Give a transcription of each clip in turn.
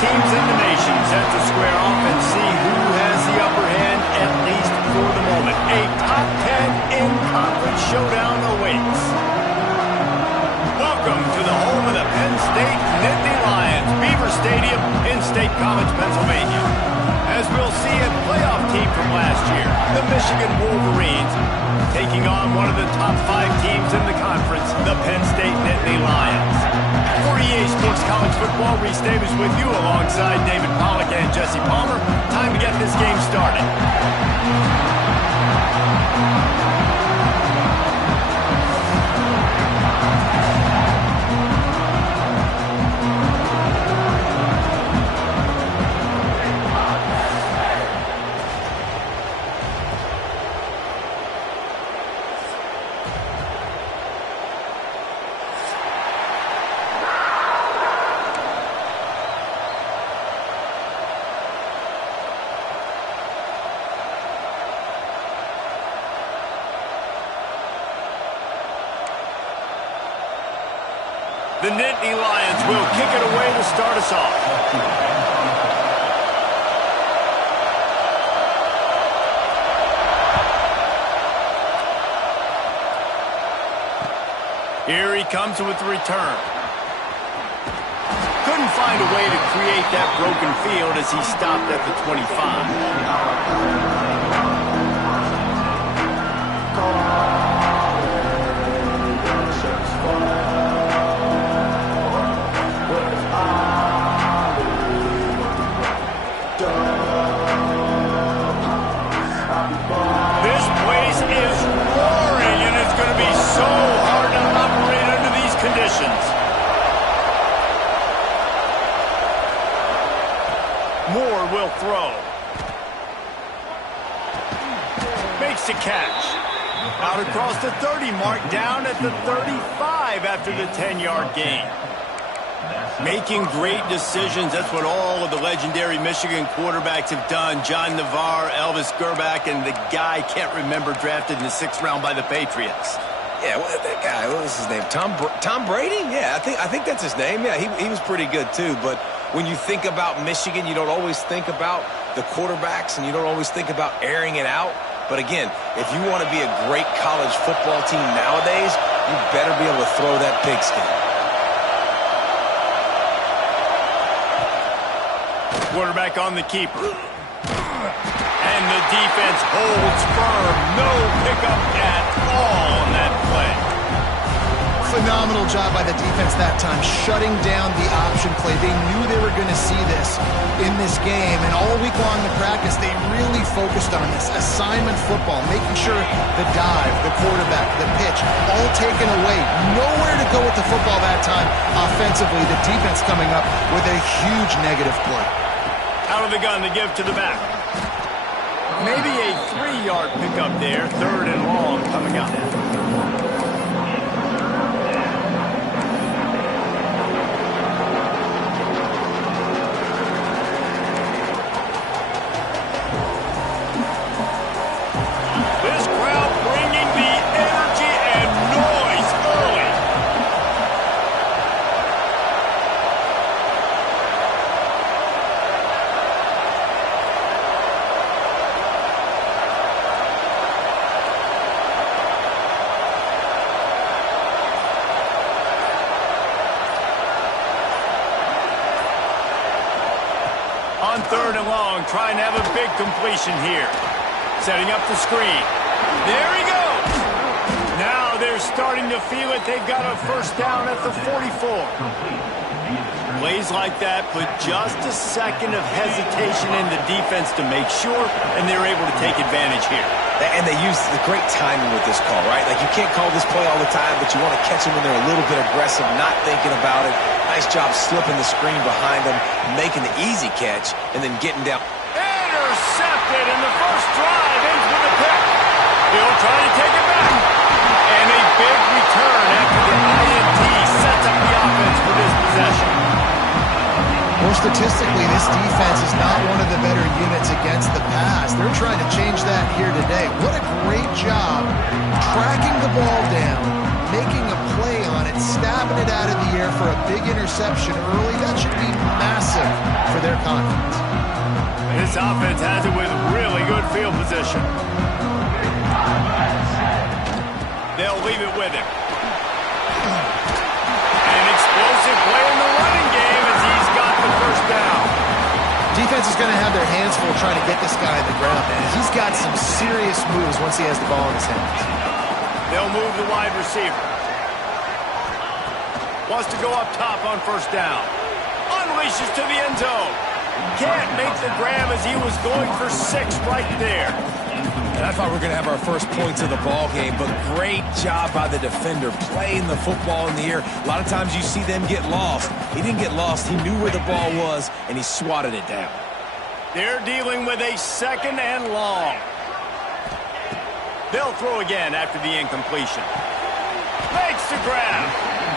teams in the nation set to square off and see who has the upper hand, at least for the moment. A top 10 in-conference showdown awaits. Welcome to the home of the Penn State Nittany Lions, Beaver Stadium in State College, Pennsylvania. As we'll see a playoff team from last year, the Michigan Wolverines, taking on one of the top 5 teams in the conference, the Penn State Nittany Lions. For EA Sports College Football, Reese Davis with you alongside David Pollack and Jesse Palmer. Time to get this game started. The Nittany Lions will kick it away to start us off. Here he comes with the return. Couldn't find a way to create that broken field as he stopped at the 25. Moore will throw. Makes the catch. Out across the 30 mark, down at the 35 after the 10-yard gain. Making great decisions. That's what all of the legendary Michigan quarterbacks have done. John Navarre, Elvis Gerbach, and the guy, can't remember, drafted in the 6th round by the Patriots. Yeah, that guy, what was his name? Tom Brady? Yeah, I think that's his name. Yeah, he was pretty good too. But when you think about Michigan, you don't always think about the quarterbacks, and you don't always think about airing it out. But again, if you want to be a great college football team nowadays, you better be able to throw that pigskin. Quarterback on the keeper. And the defense holds firm. No pickup at all on that play. Phenomenal job by the defense that time, shutting down the option play. They knew they were going to see this in this game, and all week long in practice, they really focused on this assignment football, making sure the dive, the quarterback, the pitch, all taken away. Nowhere to go with the football that time offensively. The defense coming up with a huge negative play. Out of the gun to give to the back. Maybe a 3-yard pickup there. 3rd and long coming up. This crowd bringing the energy and noise early. On 3rd and long, trying to have a big completion here. Setting up the screen. There he goes. Now they're starting to feel it. They've got a first down at the 44. Plays like that put just a second of hesitation in the defense to make sure, and they're able to take advantage here. And they use the great timing with this call, right? Like, you can't call this play all the time, but you want to catch them when they're a little bit aggressive, not thinking about it. Nice job slipping the screen behind them, making the easy catch, and then getting down. Intercepted in the first drive, ends with a pick. He'll try to take it back. And a big return after the INT sets up the offense for this possession. Well, statistically, this defense is not one of the better units against the pass. They're trying to change that here today. What a great job tracking the ball down, making a play on it, stabbing it out of the air for a big interception early. That should be massive for confidence. This offense has it with really good field position. They'll leave it with him. An explosive play in the running game as he's got the first down. Defense is going to have their hands full trying to get this guy on the ground, man. He's got some serious moves once he has the ball in his hands. They'll move the wide receiver. Wants to go up top on first down. Unleashes to the end zone. Can't make the grab as he was going for 6 right there. And I thought we were going to have our first points of the ball game, but great job by the defender playing the football in the air. A lot of times you see them get lost. He didn't get lost. He knew where the ball was, and he swatted it down. They're dealing with a 2nd and long. They'll throw again after the incompletion. Makes the grab.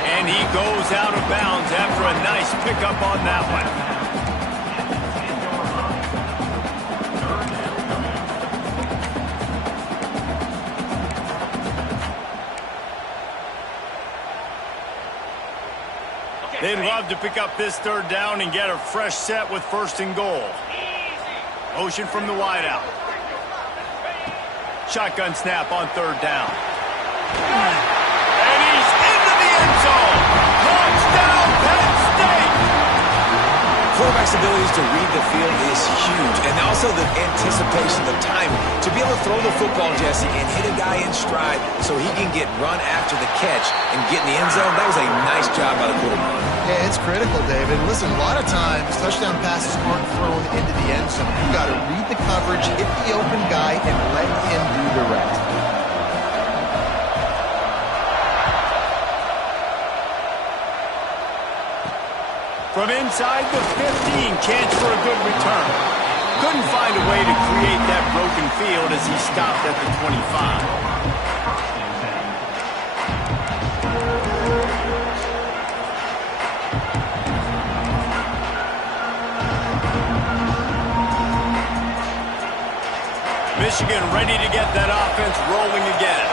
And he goes out of bounds after a nice pickup on that one. They'd love to pick up this 3rd down and get a fresh set with 1st and goal. Motion from the wideout. Shotgun snap on 3rd down. And he's into the end zone. Touchdown, Penn State. Quarterback's abilities to read the field is huge, and also the anticipation, the timing. To be able to throw the football, Jesse, and hit a guy in stride so he can get run after the catch and get in the end zone, that was a nice job by the quarterback. Yeah, it's critical, David. Listen, a lot of times, touchdown passes aren't thrown into the end zone. You've got to read the coverage, hit the open guy, and let him do the rest. From inside the 15, chance for a good return. Couldn't find a way to create that broken field as he stopped at the 25. Michigan ready to get that offense rolling again.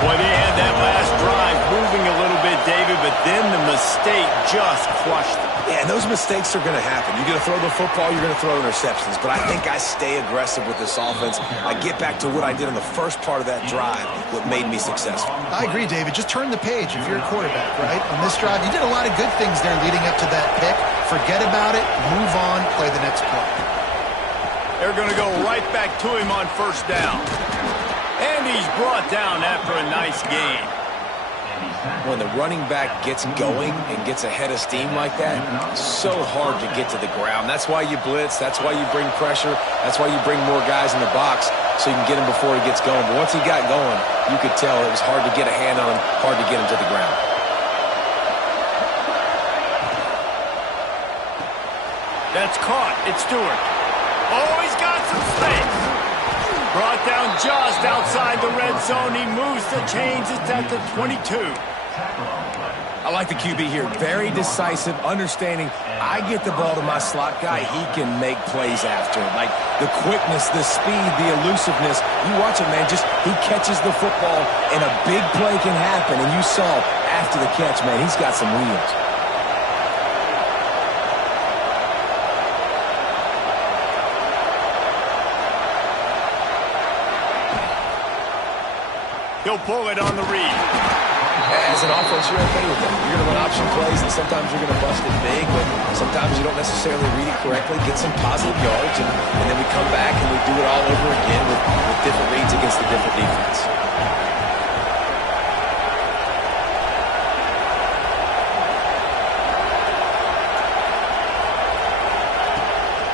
Boy, they had that last drive moving a little bit, David, but then the mistake just crushed them. Yeah, and those mistakes are going to happen. You're going to throw the football, you're going to throw interceptions. But I think I stay aggressive with this offense. I get back to what I did in the first part of that drive, what made me successful. I agree, David. Just turn the page if you're a quarterback, right? On this drive, you did a lot of good things there leading up to that pick. Forget about it, move on, play the next play. They're going to go right back to him on first down. And he's brought down after a nice gain. When the running back gets going and gets ahead of steam like that, it's so hard to get to the ground. That's why you blitz. That's why you bring pressure. That's why you bring more guys in the box so you can get him before he gets going. But once he got going, you could tell it was hard to get a hand on him, hard to get him to the ground. That's caught. It's Stewart. Oh, he's got some space. Brought down just outside the red zone. He moves the chains. It's at the 22. I like the QB here. Very decisive, understanding I get the ball to my slot guy, he can make plays after it. Like the quickness, the speed, the elusiveness. You watch it, man. Just he catches the football and a big play can happen. And you saw after the catch, man, he's got some wheels. He'll pull it on the read. As an offense, you're okay with that. You're going to run option plays, and sometimes you're going to bust it big, but sometimes you don't necessarily read it correctly, get some positive yards, and then we come back and we do it all over again with different reads against the different defense.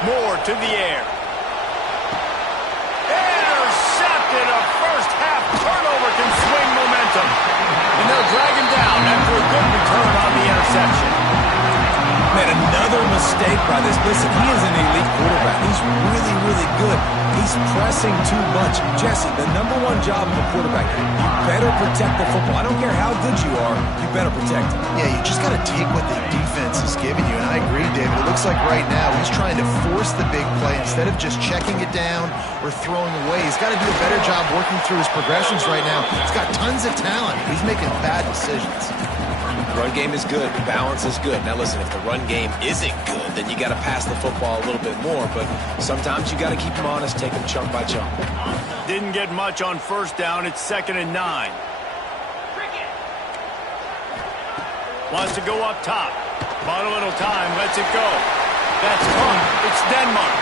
More to the air. Intercepted. A first half turnover can swing momentum. And they'll drag him down after a good return on the interception. Man, another mistake by this. Listen, he is an elite quarterback. He's really, really good. He's pressing too much. Jesse, the #1 job of a quarterback, you better protect the football. I don't care how good you are, you better protect it. Yeah, you just got to take what the defense is giving you. And I agree, David. It looks like right now he's trying to force the big play instead of just checking it down or throwing away. He's got to do a better job working through his progressions right now. He's got tons of talent. He's making bad decisions. Run game is good. Balance is good. Now, listen, if the run game isn't good, then you got to pass the football a little bit more. But sometimes you got to keep them honest, take them chunk by chunk. Didn't get much on first down. It's 2nd and 9. Wants to go up top. Bought a little time. Lets it go. That's fun. It's Denmark.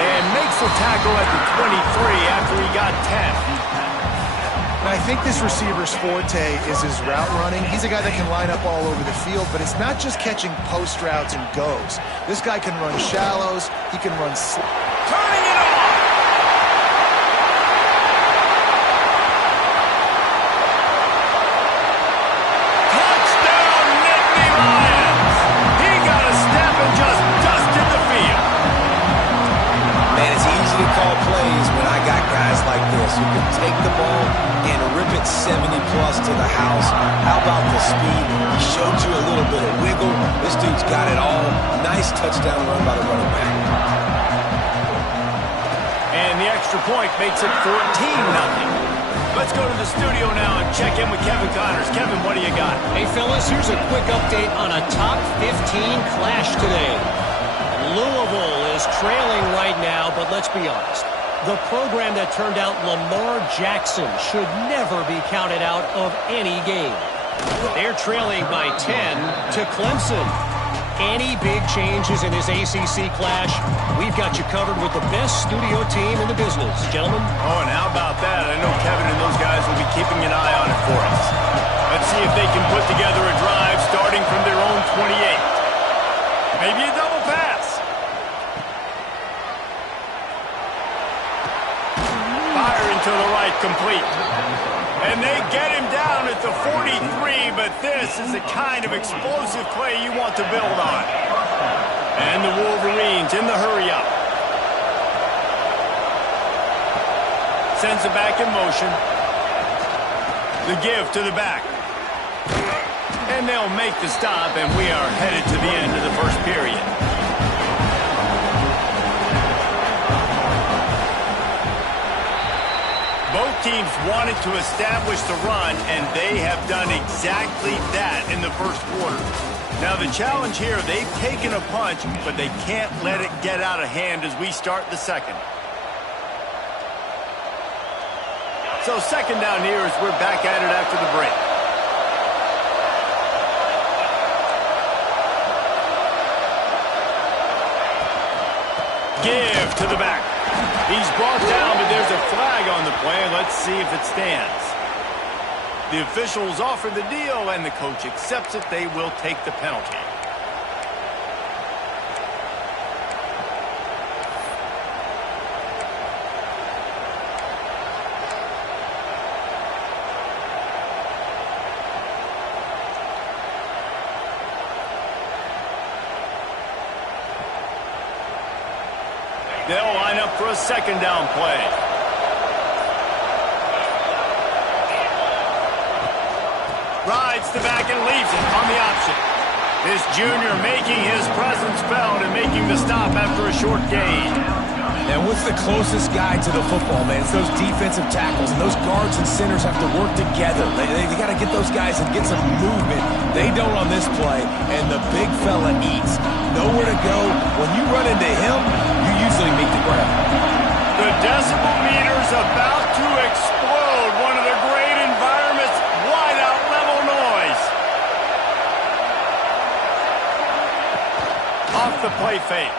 And makes the tackle at the 23 after he got 10. And I think this receiver's forte is his route running. He's a guy that can line up all over the field, but it's not just catching post routes and goes. This guy can run shallows. He can run... Turning it on! Touchdown, Nittany Lions! He got a step and just dusted the field. Man, it's easy to call plays when I got guys like this who can take the ball and rip it 70-plus to the house. How about the speed? He showed you a little bit of wiggle. This dude's got it all. Nice touchdown run by the running back. And the extra point makes it 14-0. Let's go to the studio now and check in with Kevin Connors. Kevin, what do you got? Hey, fellas, here's a quick update on a top 15 clash today. Louisville is trailing right now, but let's be honest. The program that turned out Lamar Jackson should never be counted out of any game. They're trailing by 10 to Clemson. Any big changes in this ACC clash, we've got you covered with the best studio team in the business, gentlemen. Oh, and how about that? I know Kevin and those guys will be keeping an eye on it for us. Let's see if they can put together a drive starting from their own 28. Maybe a double pass. Fire into the right, complete. And they get him down at the 43, but this is the kind of explosive play you want to build on. And the Wolverines in the hurry-up. Sends it back in motion. The give to the back. And they'll make the stop, and we are headed to the end of the first period. Both teams wanted to establish the run, and they have done exactly that in the first quarter. Now, the challenge here, they've taken a punch, but they can't let it get out of hand as we start the second. So second down here as we're back at it after the break. Give to the back. He's brought down, but there's a flag on the play. Let's see if it stands. The officials offer the deal, and the coach accepts it. They will take the penalty. They'll line up for a second down play. Rides the back and leaves it on the option. This junior making his presence felt and making the stop after a short gain. And what's the closest guy to the football, man? It's those defensive tackles, and those guards and centers have to work together. They got to get those guys and get some movement. They don't on this play, and the big fella eats. Nowhere to go. When you run into him, you usually meet the ground. The decibel meter's about to explode. One of the great environments, wide out level noise. Off the play fake.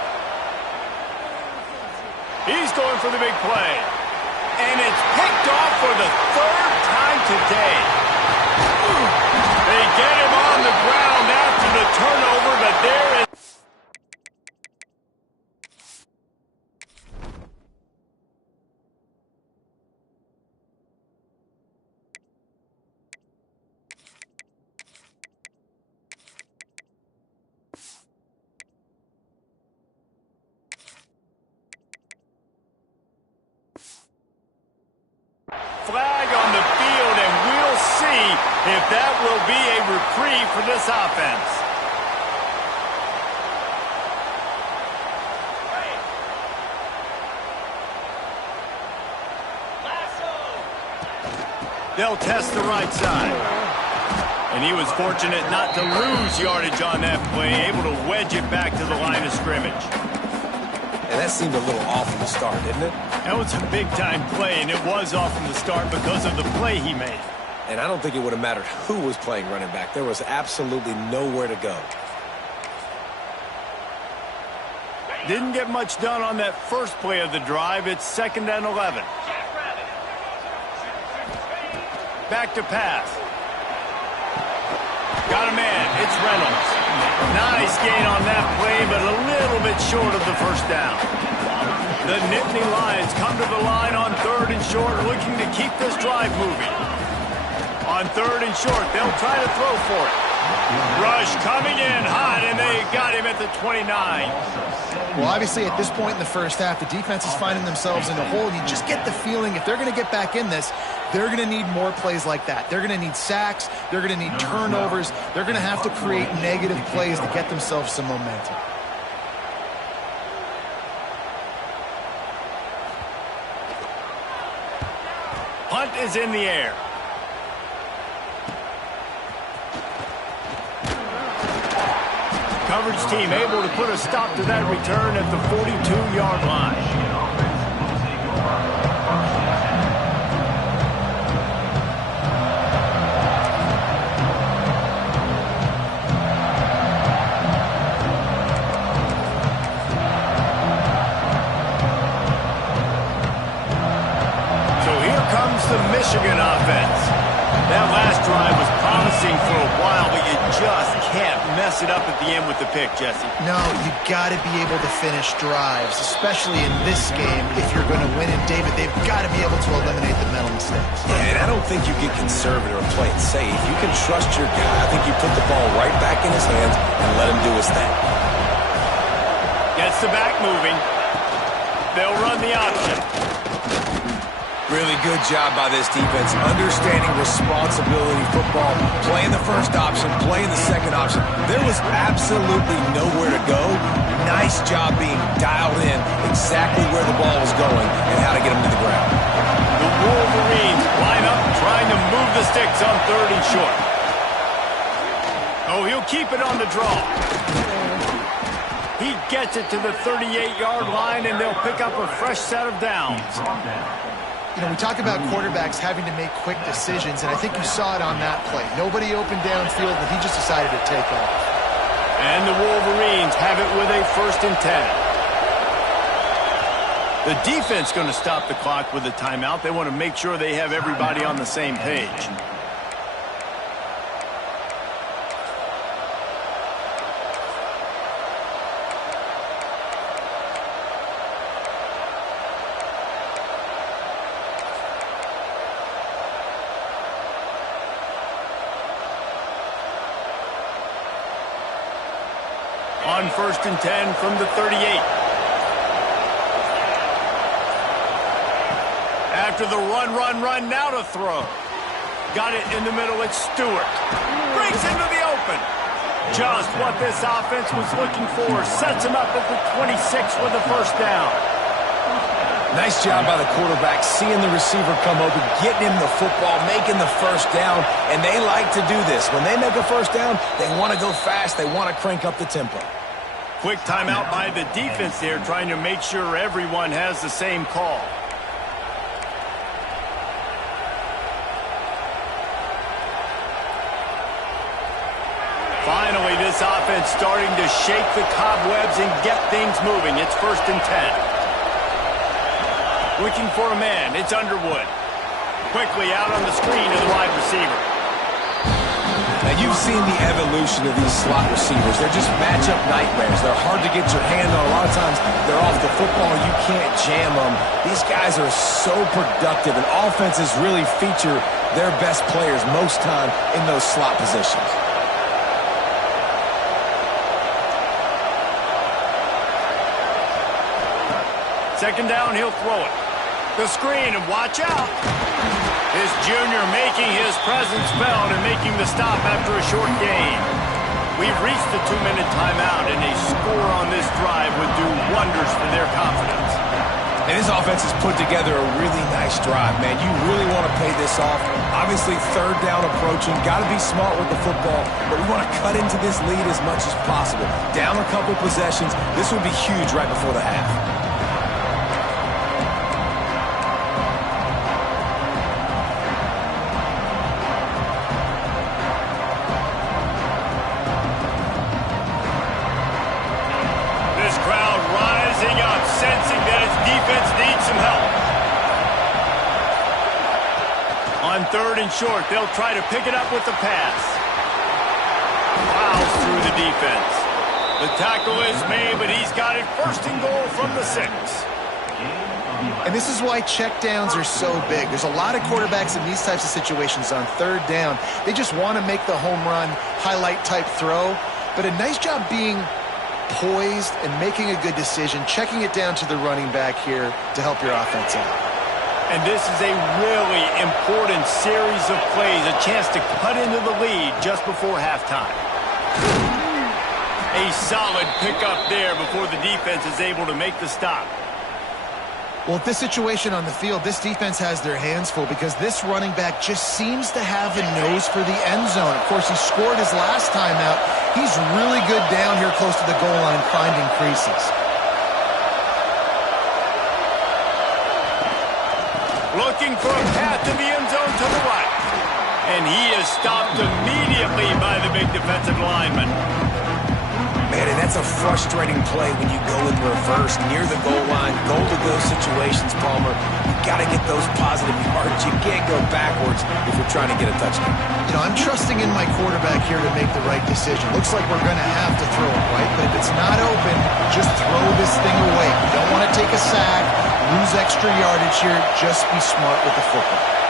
He's going for the big play. And it's picked off for the third time today. They get him on the ground after the turnover, but there is... Flag on the field, and we'll see if that will be a reprieve for this offense. They'll test the right side. And he was fortunate not to lose yardage on that play, able to wedge it back to the line of scrimmage. And that seemed a little off from the start, didn't it? That was a big-time play, and it was off from the start because of the play he made. And I don't think it would have mattered who was playing running back. There was absolutely nowhere to go. Didn't get much done on that first play of the drive. It's 2nd and 11. Back to pass. Got a man. It's Reynolds. Nice gain on that play, but a little bit short of the first down. The Nittany Lions come to the line on 3rd and short, looking to keep this drive moving. On 3rd and short, they'll try to throw for it. Rush coming in hot, and they got him at the 29. Well, obviously, at this point in the first half, the defense is finding themselves in a hole. You just get the feeling if they're going to get back in this, they're going to need more plays like that. They're going to need sacks. They're going to need turnovers. They're going to have to create negative plays to get themselves some momentum. Punt is in the air. Coverage team able to put a stop to that return at the 42-yard line. So here comes the Michigan offense. That last drive was promising for a while, but you just can't mess it up at the end with the pick, Jesse. No, you got to be able to finish drives, especially in this game. If you're going to win it, David, they've got to be able to eliminate the mental mistakes. Yeah, and I don't think you get conservative or play it safe. You can trust your guy. I think you put the ball right back in his hands and let him do his thing. Gets the back moving. They'll run the option. Really good job by this defense, understanding responsibility football, playing the first option, playing the second option. There was absolutely nowhere to go. Nice job being dialed in exactly where the ball was going and how to get him to the ground. The Wolverines line up trying to move the sticks on 3rd and short. Oh, he'll keep it on the draw. He gets it to the 38-yard line, and they'll pick up a fresh set of downs. You know, we talk about quarterbacks having to make quick decisions, and I think you saw it on that play. Nobody opened downfield, and he just decided to take off. And the Wolverines have it with a 1st and 10. The defense going to stop the clock with a timeout. They want to make sure they have everybody on the same page. On 1st and 10 from the 38. After the run, now to throw. Got it in the middle, it's Stewart. Breaks into the open. Just what this offense was looking for. Sets him up at the 26 with a 1st down. Nice job by the quarterback, seeing the receiver come open, getting him the football, making the 1st down, and they like to do this. When they make a 1st down, they want to go fast, they want to crank up the tempo. Quick timeout by the defense there, trying to make sure everyone has the same call. Finally, this offense starting to shake the cobwebs and get things moving. It's 1st and 10. Looking for a man. It's Underwood. Quickly out on the screen to the wide receiver. Now, you've seen the evolution of these slot receivers. They're just matchup nightmares. They're hard to get your hand on. A lot of times, they're off the football. You can't jam them. These guys are so productive, and offenses really feature their best players most time in those slot positions. Second down, he'll throw it. The screen, and watch out. His junior making his presence felt and making the stop after a short gain. We've reached the 2-minute timeout, and a score on this drive would do wonders for their confidence. And this offense has put together a really nice drive, man. You really want to pay this off. Obviously, third down approaching. Got to be smart with the football, but we want to cut into this lead as much as possible. Down a couple possessions. This would be huge right before the half. This crowd rising up, sensing that its defense needs some help. On third and short, they'll try to pick it up with the pass. Fouls through the defense. The tackle is made, but he's got it first and goal from the 6. And this is why checkdowns are so big. There's a lot of quarterbacks in these types of situations on third down. They just want to make the home run, highlight type throw. But a nice job being poised and making a good decision, checking it down to the running back here to help your offense out. And this is a really important series of plays, a chance to cut into the lead just before halftime. A solid pickup there before the defense is able to make the stop. Well, at this situation on the field, this defense has their hands full because this running back just seems to have a nose for the end zone. Of course, he scored his last time out. He's really good down here close to the goal line finding creases. Looking for a path to the end zone to the right. And he is stopped immediately by the big defensive lineman. Man, and that's a frustrating play when you go in reverse near the goal line. Goal-to-go situations, Palmer. You got to get those positive yards. You can't go backwards if you're trying to get a touchdown. You know, I'm trusting in my quarterback here to make the right decision. Looks like we're going to have to throw it, right? But if it's not open, just throw this thing away. You don't want to take a sack, lose extra yardage here. Just be smart with the football.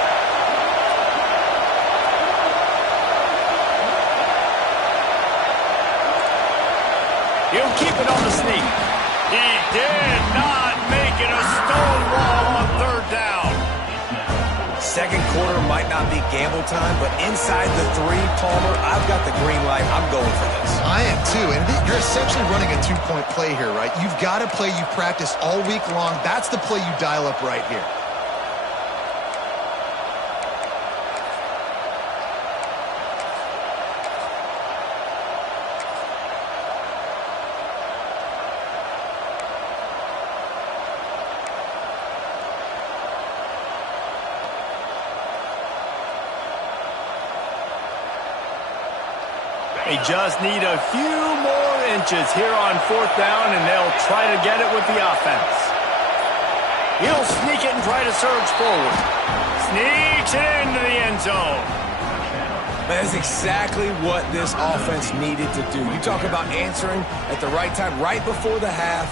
He'll keep it on the sneak. He did not make it a stone wall on third down. Second quarter might not be gamble time, but inside the 3, Palmer, I've got the green light. I'm going for this. I am too, and you're essentially running a 2-point play here, right? You've got a play you practice all week long. That's the play you dial up right here. They just need a few more inches here on fourth down, and they'll try to get it with the offense. He'll sneak it and try to surge forward. Sneaks it into the end zone. That's exactly what this offense needed to do. You talk about answering at the right time, right before the half,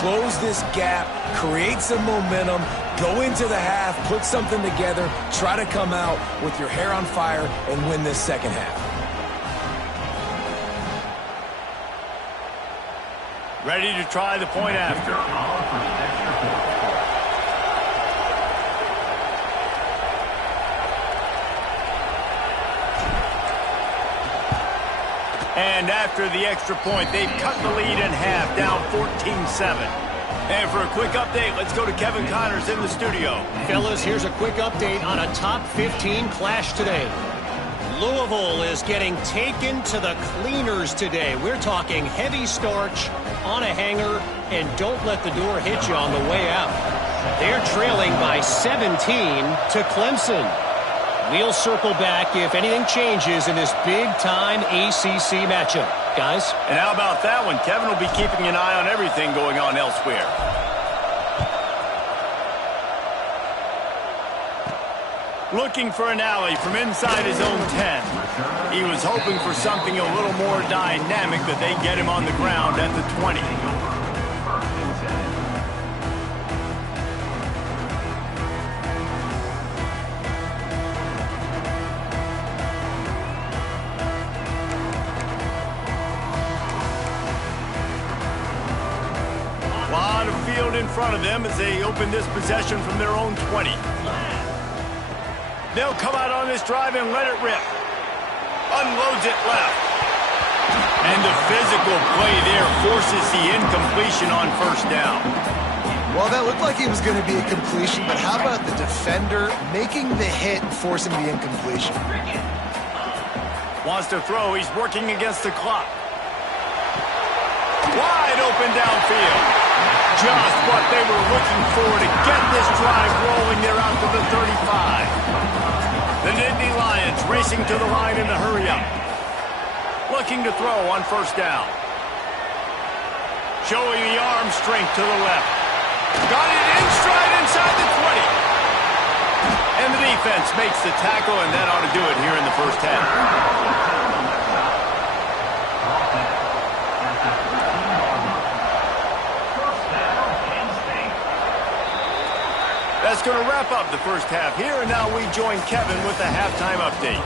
close this gap, create some momentum, go into the half, put something together, try to come out with your hair on fire and win this second half. Ready to try the point after. And after the extra point, they've cut the lead in half, down 14-7. And for a quick update, let's go to Kevin Connors in the studio. Fellas, here's a quick update on a top 15 clash today. Louisville is getting taken to the cleaners today. We're talking heavy starch on a hanger, and don't let the door hit you on the way out. They're trailing by 17 to Clemson. We'll circle back if anything changes in this big-time ACC matchup. Guys? And how about that one? Kevin will be keeping an eye on everything going on elsewhere. Looking for an alley from inside his own 10. He was hoping for something a little more dynamic, but they get him on the ground at the 20. A lot of field in front of them as they open this possession from their own 20. They'll come out on this drive and let it rip. Unloads it left. And the physical play there forces the incompletion on first down. Well, that looked like he was going to be a completion, but how about the defender making the hit and forcing the incompletion? Wants to throw. He's working against the clock. Wide open downfield. Just what they were looking for to get this drive rolling there out to the 35. The Nittany Lions racing to the line in the hurry-up. Looking to throw on first down. Showing the arm strength to the left. Got it in stride inside the 20. And the defense makes the tackle, and that ought to do it here in the first half. That's going to wrap up the first half here, and now we join Kevin with the halftime update.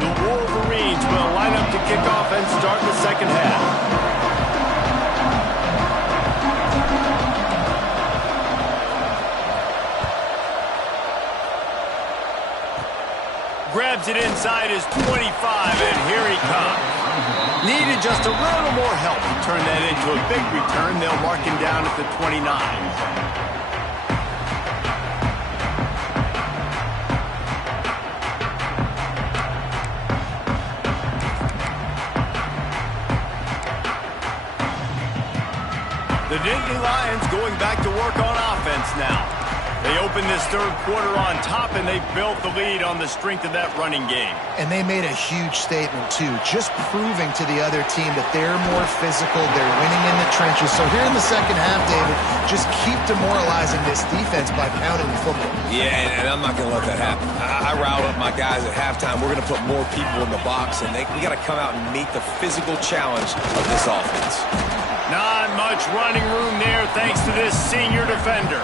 The Wolverines will line up to kick off and start the second half. Grabs it inside his 25, and here he comes. Needed just a little more help to turn that into a big return. They'll mark him down at the 29. The Nittany Lions going back to work on offense now. They opened this third quarter on top, and they built the lead on the strength of that running game. And they made a huge statement, too, just proving to the other team that they're more physical, they're winning in the trenches. So here in the second half, David, just keep demoralizing this defense by pounding the football. Yeah, and I'm not going to let that happen. I riled up my guys at halftime. We're going to put more people in the box, and we got to come out and meet the physical challenge of this offense. Not much running room there thanks to this senior defender.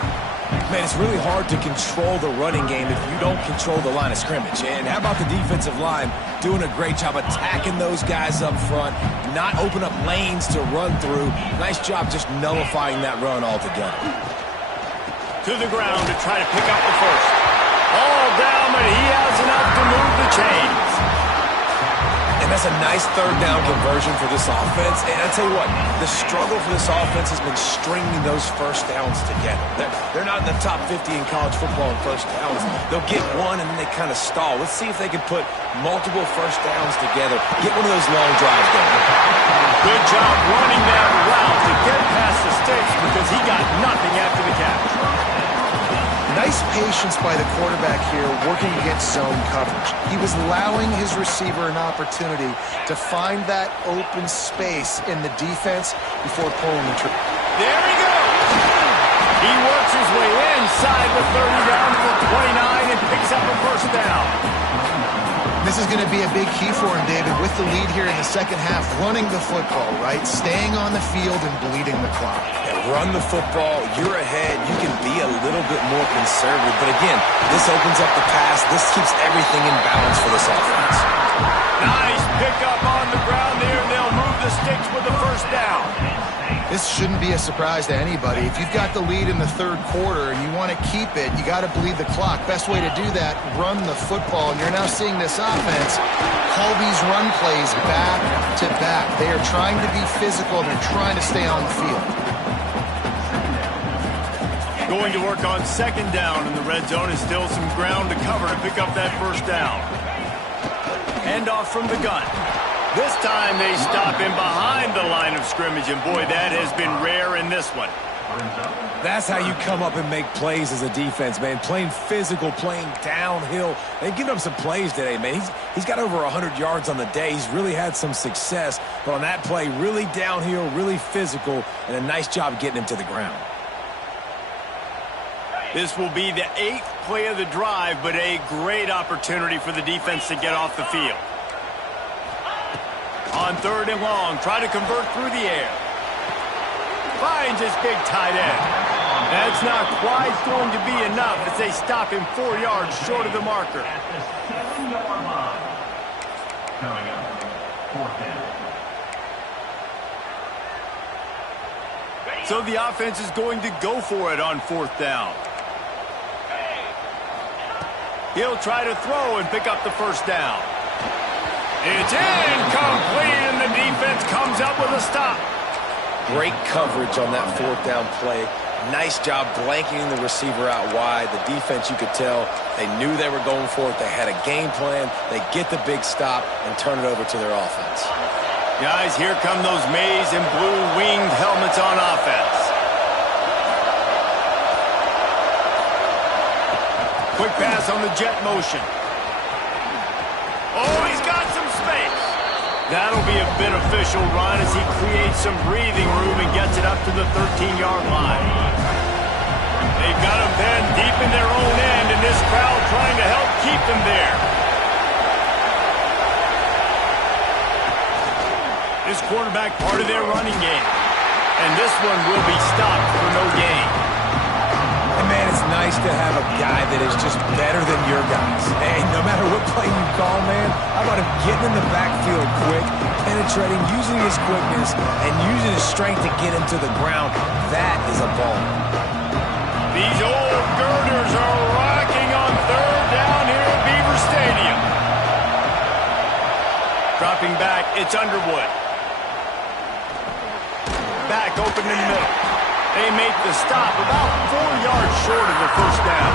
Man, it's really hard to control the running game if you don't control the line of scrimmage. And how about the defensive line doing a great job attacking those guys up front, not open up lanes to run through. Nice job just nullifying that run altogether. To the ground to try to pick up the first. All down, but he has enough to move the chains. And that's a nice third down conversion for this offense. And I tell you what, the struggle for this offense has been stringing those first downs together. They're not in the top 50 in college football in first downs. They'll get one and then they kind of stall. Let's see if they can put multiple first downs together. Get one of those long drives going. Good job running that route to get past the sticks because he got nothing after the catch. Nice patience by the quarterback here working against zone coverage. He was allowing his receiver an opportunity to find that open space in the defense before pulling the trigger. There he goes! He works his way inside the 30 down to the 29 and picks up a first down. This is going to be a big key for him, David, with the lead here in the second half, running the football, right? Staying on the field and bleeding the clock. Yeah, run the football, you're ahead, you can be a little bit more conservative. But again, this opens up the pass. This keeps everything in balance for this offense. Nice pickup on the ground there. They'll move the sticks with the first down. This shouldn't be a surprise to anybody. If you've got the lead in the third quarter and you want to keep it, you got to bleed the clock. Best way to do that, run the football. And you're now seeing this offense call these run plays back to back. They are trying to be physical and they're trying to stay on the field. Going to work on second down in the red zone is still some ground to cover to pick up that first down. Handoff from the gun. This time they stop him behind the line of scrimmage, and boy, that has been rare in this one. That's how you come up and make plays as a defense, man. Playing physical, playing downhill. They've given up some plays today, man. He's got over 100 yards on the day. He's really had some success. But on that play, really downhill, really physical, and a nice job getting him to the ground. This will be the 8th play of the drive, but a great opportunity for the defense to get off the field. On third and long, try to convert through the air. Finds his big tight end. That's not quite going to be enough as they stop him 4 yards short of the marker. Coming up, fourth down. So the offense is going to go for it on 4th down. He'll try to throw and pick up the 1st down. It's incomplete, and the defense comes up with a stop. Great coverage on that 4th down play. Nice job blanketing the receiver out wide. The defense, you could tell, they knew they were going for it. They had a game plan. They get the big stop and turn it over to their offense. Guys, here come those maize and blue winged helmets on offense. Quick pass on the jet motion. Oh, he's got some space. That'll be a beneficial run as he creates some breathing room and gets it up to the 13-yard line. They've got him then deep in their own end, and this crowd trying to help keep them there. This quarterback part of their running game. And this one will be stopped for no gain. And man, it's nice to have a guy that is just better than your guys. Hey, no matter what play you call, man, how about him getting in the backfield quick, penetrating, using his quickness, and using his strength to get him to the ground. That is a ball. These old girders are rocking on 3rd down here at Beaver Stadium. Dropping back, it's Underwood. Back open in the middle. They make the stop about 4 yards short of the 1st down.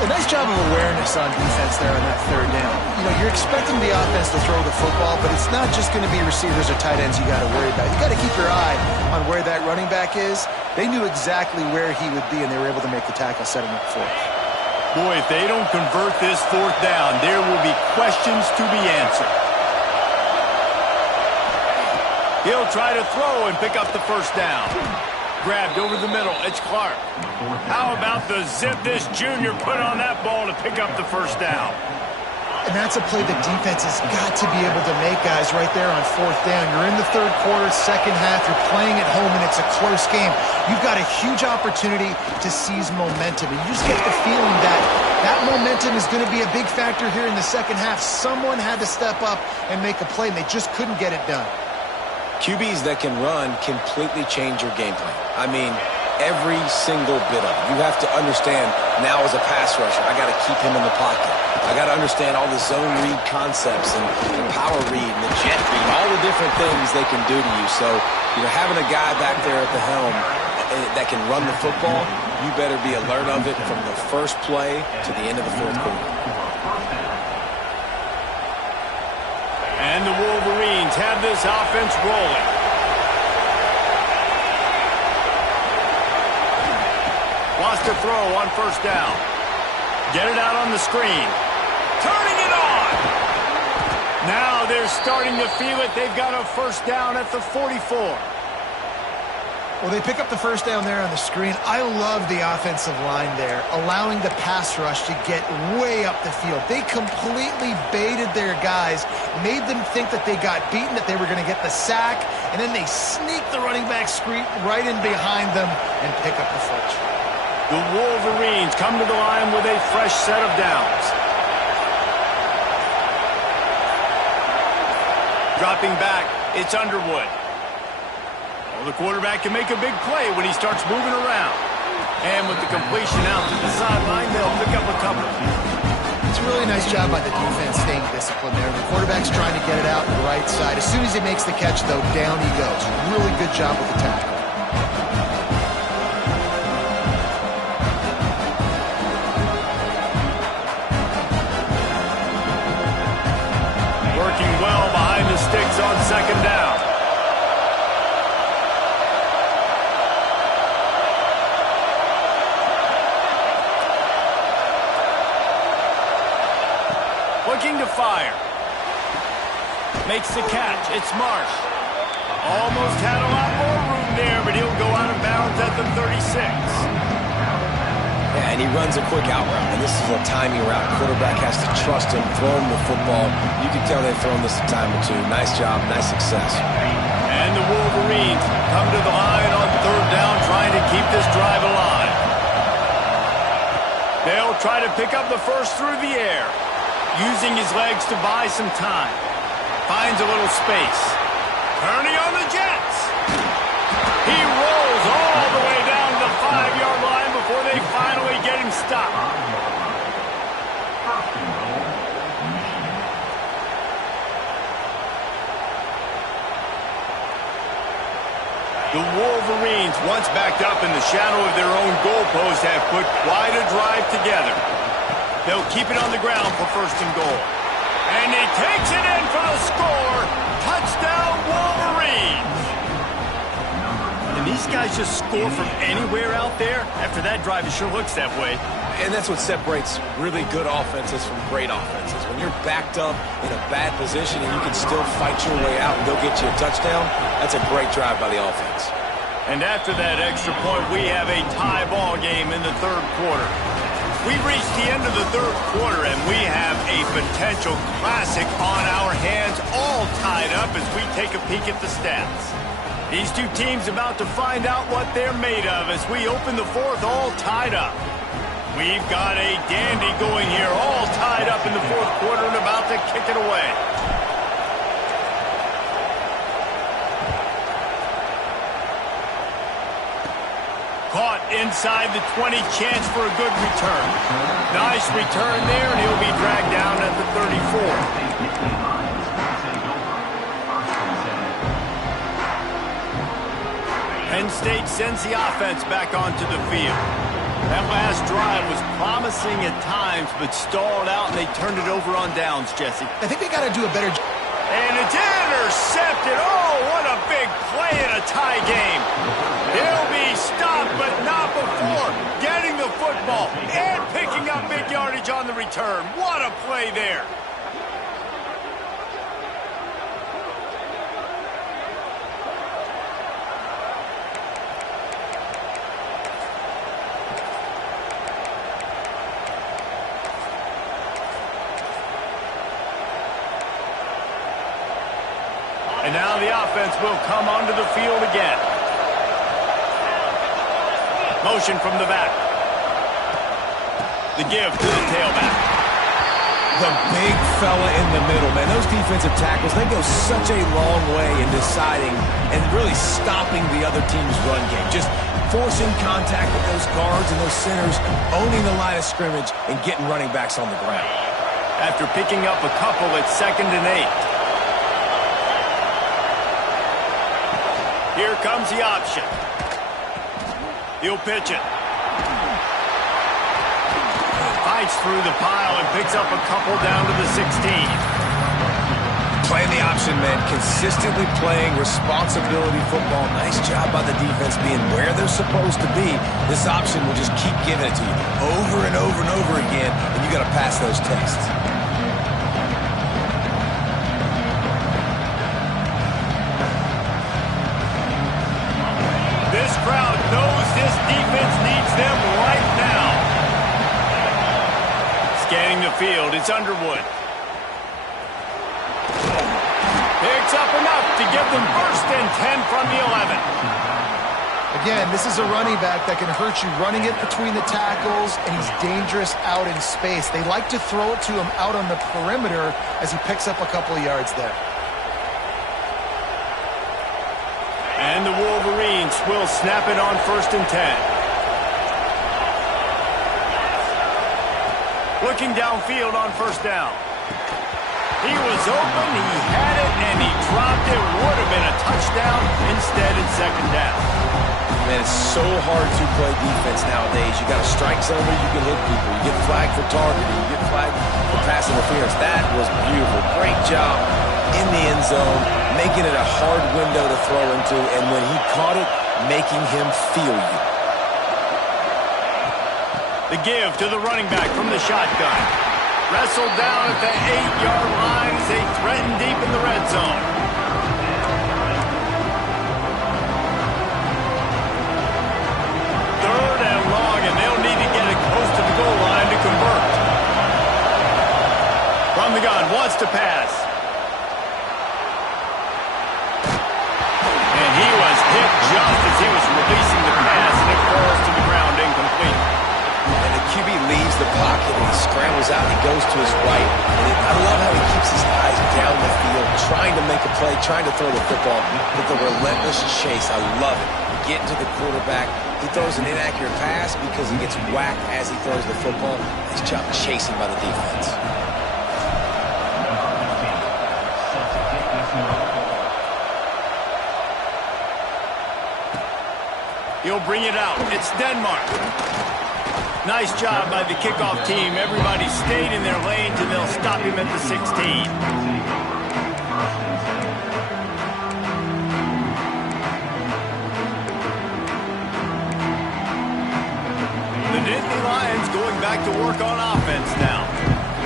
A nice job of awareness on defense there on that 3rd down. You know, you're expecting the offense to throw the football, but it's not just going to be receivers or tight ends you got to worry about. You got to keep your eye on where that running back is. They knew exactly where he would be, and they were able to make the tackle, set him up for it. Boy, if they don't convert this 4th down, there will be questions to be answered. He'll try to throw and pick up the 1st down. Grabbed over the middle. It's Clark. How about the zip this junior put on that ball to pick up the 1st down? And that's a play the defense has got to be able to make, guys, right there on 4th down. You're in the 3rd quarter, 2nd half. You're playing at home, and it's a close game. You've got a huge opportunity to seize momentum. And you just get the feeling that that momentum is going to be a big factor here in the 2nd half. Someone had to step up and make a play, and they just couldn't get it done. QBs that can run completely change your game plan. I mean, every single bit of it. You have to understand now as a pass rusher, I got to keep him in the pocket. I got to understand all the zone read concepts and the power read and the jet read, all the different things they can do to you. So, you know, having a guy back there at the helm that can run the football, you better be alert of it from the first play to the end of the 4th quarter. And the Wolverines have this offense rolling. Wants to throw on 1st down. Get it out on the screen. Turning it on. Now they're starting to feel it. They've got a 1st down at the 44. Well, they pick up the 1st down there on the screen. I love the offensive line there, allowing the pass rush to get way up the field. They completely baited their guys, made them think that they got beaten, that they were going to get the sack, and then they sneak the running back screen right in behind them and pick up the first. The Wolverines come to the line with a fresh set of downs. Dropping back, it's Underwood. The quarterback can make a big play when he starts moving around. And with the completion out to the sideline, they'll pick up a couple. It's a really nice job by the defense staying disciplined there. The quarterback's trying to get it out to the right side. As soon as he makes the catch, though, down he goes. Really good job with the tackle. Working well behind the sticks on 2nd down. Looking to fire. Makes the catch. It's Marsh. Almost had a lot more room there, but he'll go out of bounds at the 36. Yeah, and he runs a quick out route, and this is a timing route. Quarterback has to trust him, throw him the football. You can tell they've thrown this a time or two. Nice job, nice success. And the Wolverines come to the line on 3rd down, trying to keep this drive alive. They'll try to pick up the first through the air, using his legs to buy some time. Finds a little space. Turning on the Jets. He He rolls all the way down to the 5-yard line before they finally get him stopped. The Wolverines, once backed up in the shadow of their own goalpost, have put quite a drive together. They'll keep it on the ground for 1st and goal. And he takes it in for the score. Touchdown, Wolverines! And these guys just score from anywhere out there? After that drive, it sure looks that way. And that's what separates really good offenses from great offenses. When you're backed up in a bad position and you can still fight your way out and go get you a touchdown, that's a great drive by the offense. And after that extra point, we have a tie ball game in the 3rd quarter. We've reached the end of the 3rd quarter, and we have a potential classic on our hands, all tied up as we take a peek at the stats. These two teams about to find out what they're made of as we open the 4th all tied up. We've got a dandy going here, all tied up in the 4th quarter and about to kick it away. Caught inside the 20, chance for a good return. Nice return there, and he'll be dragged down at the 34. Penn State sends the offense back onto the field. That last drive was promising at times, but stalled out, and they turned it over on downs, Jesse. I think they got to do a better job. And it's intercepted. Oh, what a big play in a tie game. He'll be stopped, but not before getting the football and picking up big yardage on the return. What a play there. And now the offense will come onto the field again. Motion from the back. The give to the tailback. The big fella in the middle, man. Those defensive tackles, they go such a long way in deciding and really stopping the other team's run game. Just forcing contact with those guards and those centers, owning the line of scrimmage, and getting running backs on the ground. After picking up a couple at 2nd and 8. Here comes the option. He'll pitch it. Fights through the pile and picks up a couple down to the 16. Playing the option, man. Consistently playing responsibility football. Nice job by the defense being where they're supposed to be. This option will just keep giving it to you over and over and over again, and you got to pass those tests. This crowd knows this defense needs them right now. Scanning the field, it's Underwood. Picks up enough to give them 1st and 10 from the 11. Again, this is a running back that can hurt you running it between the tackles, and he's dangerous out in space. They like to throw it to him out on the perimeter as he picks up a couple of yards there. And the Wolverines will snap it on 1st and 10. Looking downfield on 1st down. He was open, he had it, and he dropped it. Would have been a touchdown. Instead, it's 2nd down. Man, it's so hard to play defense nowadays. You got a strike zone where you can hit people. You get flagged for targeting. You get flagged for pass interference. That was beautiful. Great job in the end zone, making it a hard window to throw into, and when he caught it, making him feel you. The give to the running back from the shotgun. Wrestled down at the 8-yard line as they threaten deep in the red zone. Third and long, and they'll need to get it close to the goal line to convert. From the gun, wants to pass. And he was hit just as he was releasing the pass, and it falls to the ground incomplete. And the QB leaves the pocket and he scrambles pulls out, he goes to his right. And I love how he keeps his eyes down the field, trying to make a play, trying to throw the football with the relentless chase. I love it. Getting to the quarterback. He throws an inaccurate pass because he gets whacked as he throws the football. Nice job chasing by the defense. He'll bring it out. It's Denmark. Nice job by the kickoff team. Everybody stayed in their lanes, and they'll stop him at the 16. The Nittany Lions going back to work on offense now.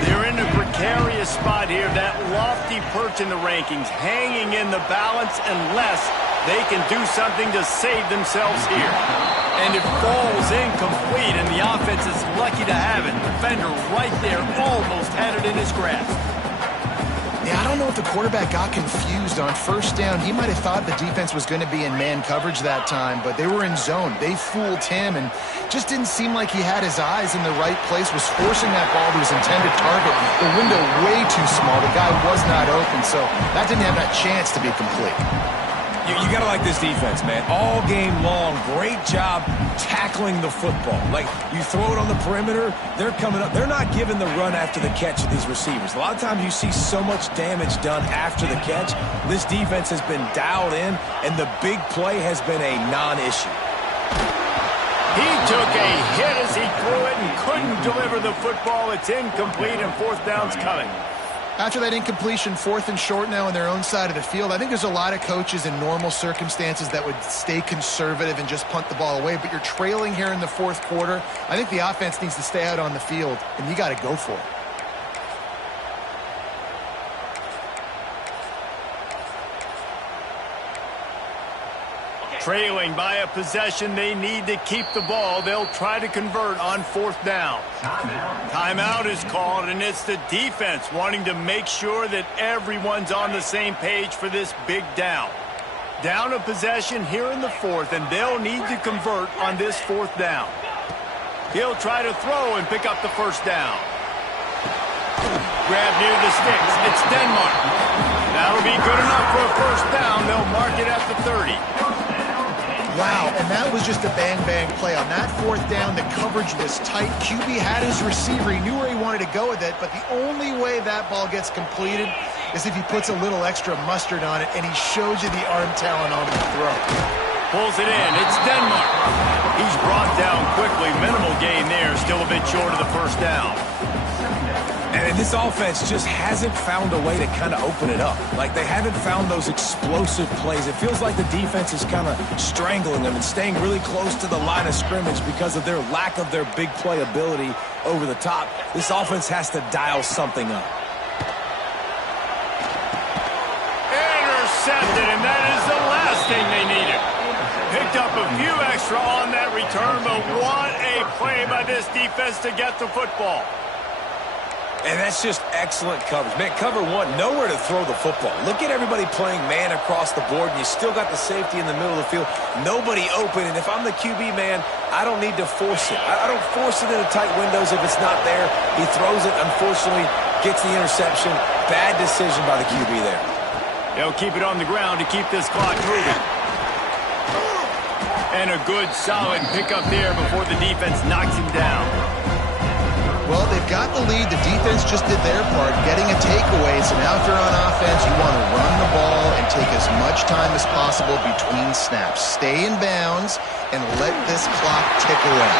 They're in a precarious spot here, that lofty perch in the rankings, hanging in the balance unless they can do something to save themselves here. And it falls incomplete, and the offense is lucky to have it. Defender right there almost had it in his grasp. Yeah, I don't know if the quarterback got confused on first down. He might have thought the defense was going to be in man coverage that time, but they were in zone. They fooled him, and just didn't seem like he had his eyes in the right place, was forcing that ball to his intended target. The window way too small. The guy was not open, so that didn't have that chance to be complete. You got to like this defense, man. All game long, great job tackling the football. Like, you throw it on the perimeter, they're coming up. They're not giving the run after the catch to these receivers. A lot of times you see so much damage done after the catch. This defense has been dialed in, and the big play has been a non-issue. He took a hit as he threw it and couldn't deliver the football. It's incomplete, and fourth down's coming. After that incompletion, 4th and short now on their own side of the field, I think there's a lot of coaches in normal circumstances that would stay conservative and just punt the ball away. But you're trailing here in the 4th quarter. I think the offense needs to stay out on the field, and you got to go for it. Trailing by a possession, they need to keep the ball. They'll try to convert on 4th down. Timeout is called, and it's the defense wanting to make sure that everyone's on the same page for this big down. Down a possession here in the 4th, and they'll need to convert on this 4th down. He'll try to throw and pick up the first down. Grab near the sticks. It's Denmark. That'll be good enough for a first down. They'll mark it at the 30. Wow, and that was just a bang-bang play. On that 4th down, the coverage was tight. QB had his receiver. He knew where he wanted to go with it, but the only way that ball gets completed is if he puts a little extra mustard on it, and he shows you the arm talent on the throw. Pulls it in. It's Denmark. He's brought down quickly. Minimal gain there. Still a bit short of the first down. And this offense just hasn't found a way to kind of open it up. Like, they haven't found those explosive plays. It feels like the defense is kind of strangling them and staying really close to the line of scrimmage because of their lack of their big play ability over the top. This offense has to dial something up. Intercepted, and that is the last thing they needed. Picked up a few extra on that return, but what a play by this defense to get the football. And that's just excellent coverage. Man, cover one, nowhere to throw the football. Look at everybody playing man across the board, and you still got the safety in the middle of the field. Nobody open, and if I'm the QB, man, I don't need to force it. I don't force it into tight windows if it's not there. He throws it, unfortunately, gets the interception. Bad decision by the QB there. They'll keep it on the ground to keep this clock moving. And a good, solid pickup there before the defense knocks him down. Well, they've got the lead. The defense just did their part, getting a takeaway. So now if you're on offense, you want to run the ball and take as much time as possible between snaps. Stay in bounds and let this clock tick away.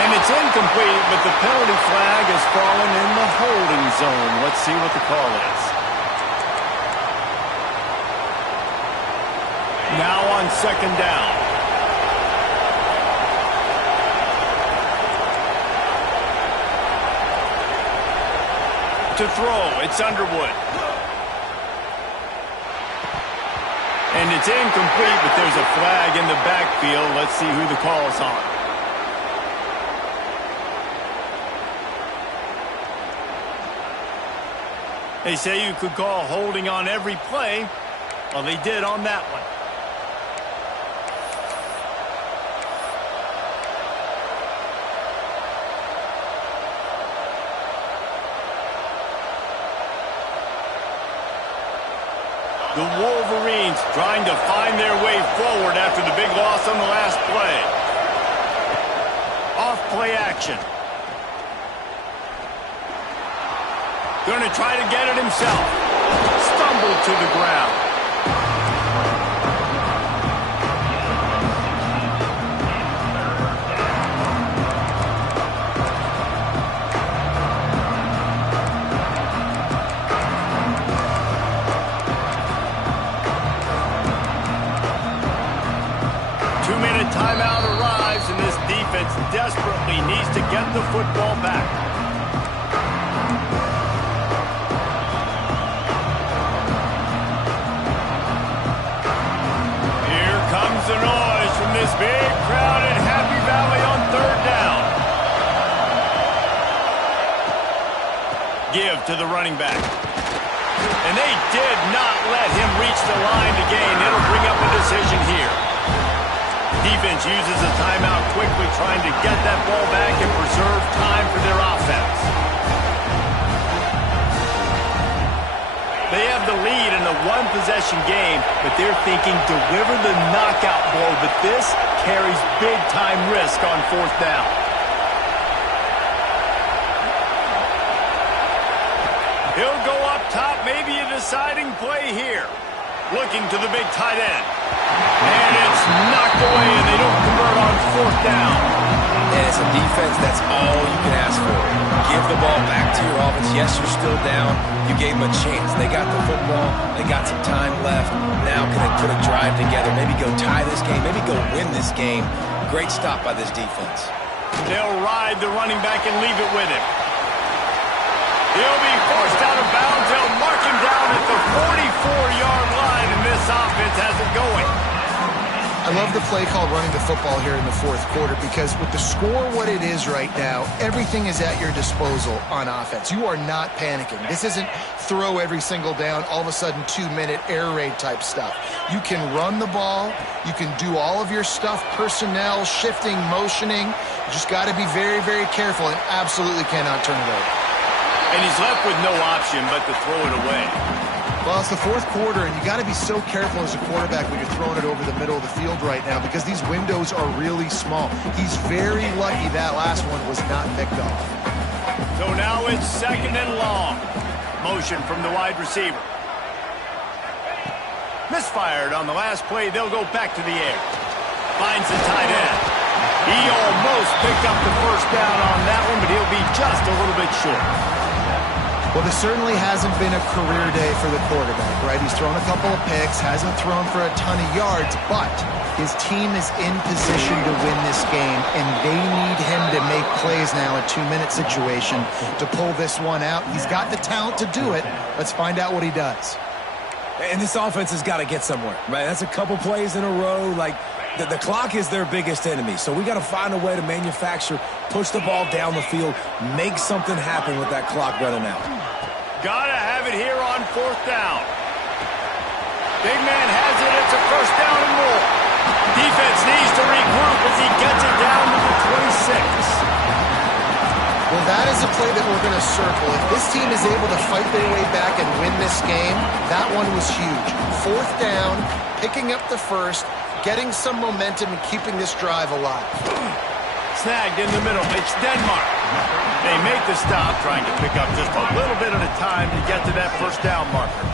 And it's incomplete, but the penalty flag has fallen in the holding zone. Let's see what the call is. Now on 2nd down. To throw, it's Underwood. And it's incomplete, but there's a flag in the backfield. Let's see who the call's on. They say you could call holding on every play. Well, they did on that one. The Wolverines trying to find their way forward after the big loss on the last play. Off play action. Going to try to get it himself. Stumbled to the ground. Timeout arrives, and this defense desperately needs to get the football back. Here comes the noise from this big crowd in Happy Valley on third down. Give to the running back. And they did not let him reach the line to gain. It'll bring up a decision here. Defense uses a timeout quickly, trying to get that ball back and preserve time for their offense. They have the lead in a one-possession game, but they're thinking deliver the knockout blow, but this carries big-time risk on fourth down. He'll go up top, maybe a deciding play here. Looking to the big tight end. And it's knocked away, and they don't convert on fourth down. And as a defense, that's all you can ask for. Give the ball back to your offense. Yes, you're still down. You gave them a chance. They got the football. They got some time left. Now can they put a drive together? Maybe go tie this game. Maybe go win this game. Great stop by this defense. They'll ride the running back and leave it with him. He'll be forced out of bounds. They'll mark him down at the 44-yard line, and this offense has it going. I love the play called running the football here in the fourth quarter, because with the score what it is right now, everything is at your disposal on offense. You are not panicking. This isn't throw every single down, all of a sudden 2-minute air raid type stuff. You can run the ball. You can do all of your stuff, personnel, shifting, motioning. You just got to be very, very careful and absolutely cannot turn it over. And he's left with no option but to throw it away. Well, it's the fourth quarter, and you got to be so careful as a quarterback when you're throwing it over the middle of the field right now, because these windows are really small. He's very lucky that last one was not picked off. So now it's second and long. Motion from the wide receiver. Misfired on the last play. They'll go back to the air. Finds the tight end. He almost picked up the first down on that one, but he'll be just a little bit short. Well, this certainly hasn't been a career day for the quarterback, right? He's thrown a couple of picks, hasn't thrown for a ton of yards, but his team is in position to win this game, and they need him to make plays now, a 2-minute situation, to pull this one out. He's got the talent to do it. Let's find out what he does. And this offense has got to get somewhere, right? That's a couple plays in a row. Like, the clock is their biggest enemy, so we got to find a way to manufacture, push the ball down the field, make something happen with that clock running out. Gotta have it here on fourth down. Big man has it. It's a first down and more. Defense needs to regroup as he gets it down to the 26. Well, that is a play that we're going to circle. If this team is able to fight their way back and win this game, that one was huge. Fourth down, picking up the first, getting some momentum and keeping this drive alive. Snagged in the middle. It's Denmark. They make the stop, trying to pick up just a little bit at a time to get to that first down marker.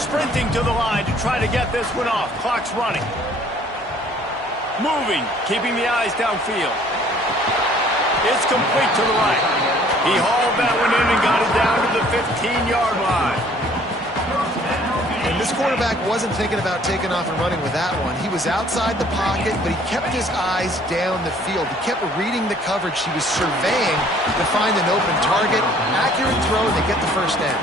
Sprinting to the line to try to get this one off. Clock's running. Moving, keeping the eyes downfield. It's complete to the right. He hauled that one in and got it down to the 15-yard line. And this quarterback wasn't thinking about taking off and running with that one. He was outside the pocket, but he kept his eyes down the field. He kept reading the coverage. He was surveying to find an open target. Accurate throw, and they get the first down.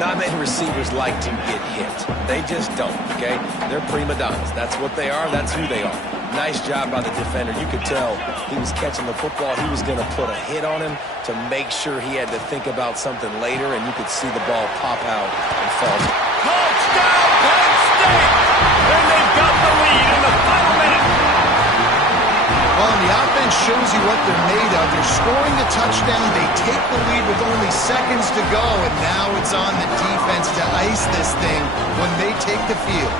Not many receivers like to get hit. They just don't, okay? They're prima donnas. That's what they are. That's who they are. Nice job by the defender. You could tell he was catching the football. He was going to put a hit on him to make sure he had to think about something later, and you could see the ball pop out and fall. Touchdown, Penn State! And they've got the lead in the final minute. Well, and the offense shows you what they're made of. They're scoring a touchdown. They take the lead with only seconds to go, and now it's on the defense to ice this thing when they take the field.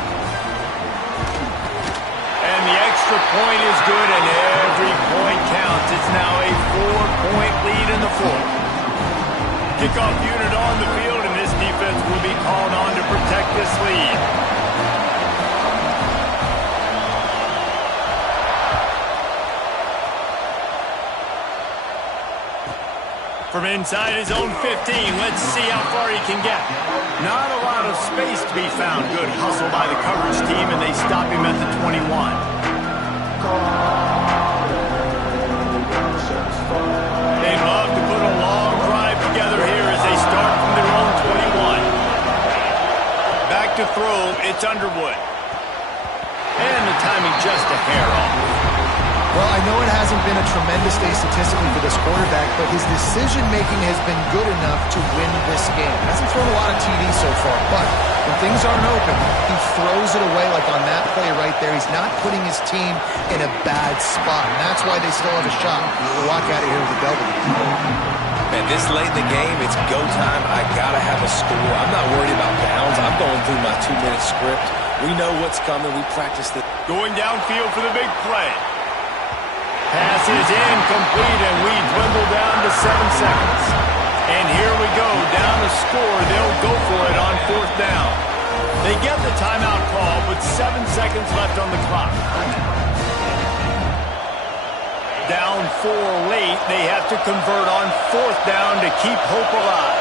And the extra point is good, and every point counts. It's now a 4-point lead in the fourth. Kickoff unit on the field, and this defense will be called on to protect this lead. From inside his own 15, let's see how far he can get. Not a lot of space to be found. Good hustle by the coverage team, and they stop him at the 21. They love to put a long drive together here as they start from their own 21. Back to throw, it's Underwood. And the timing just a hair off. Well, I know it hasn't been a tremendous day statistically for this quarterback, but his decision-making has been good enough to win this game. Hasn't thrown a lot of TDs so far, but when things aren't open, he throws it away like on that play right there. He's not putting his team in a bad spot, and that's why they still have a shot to walk out of here with a W. Man, this late in the game, it's go time. I got to have a score. I'm not worried about downs. I'm going through my 2-minute script. We know what's coming. We practiced it. Going downfield for the big play. Pass is incomplete, and we dwindle down to 7 seconds. And here we go, down to score. They'll go for it on 4th down. They get the timeout call with 7 seconds left on the clock. Down 4 late, they have to convert on 4th down to keep hope alive.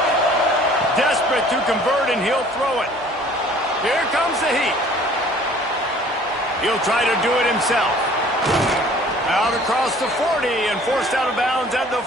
Desperate to convert, and he'll throw it. Here comes the heat. He'll try to do it himself. Out across the 40 and forced out of bounds at the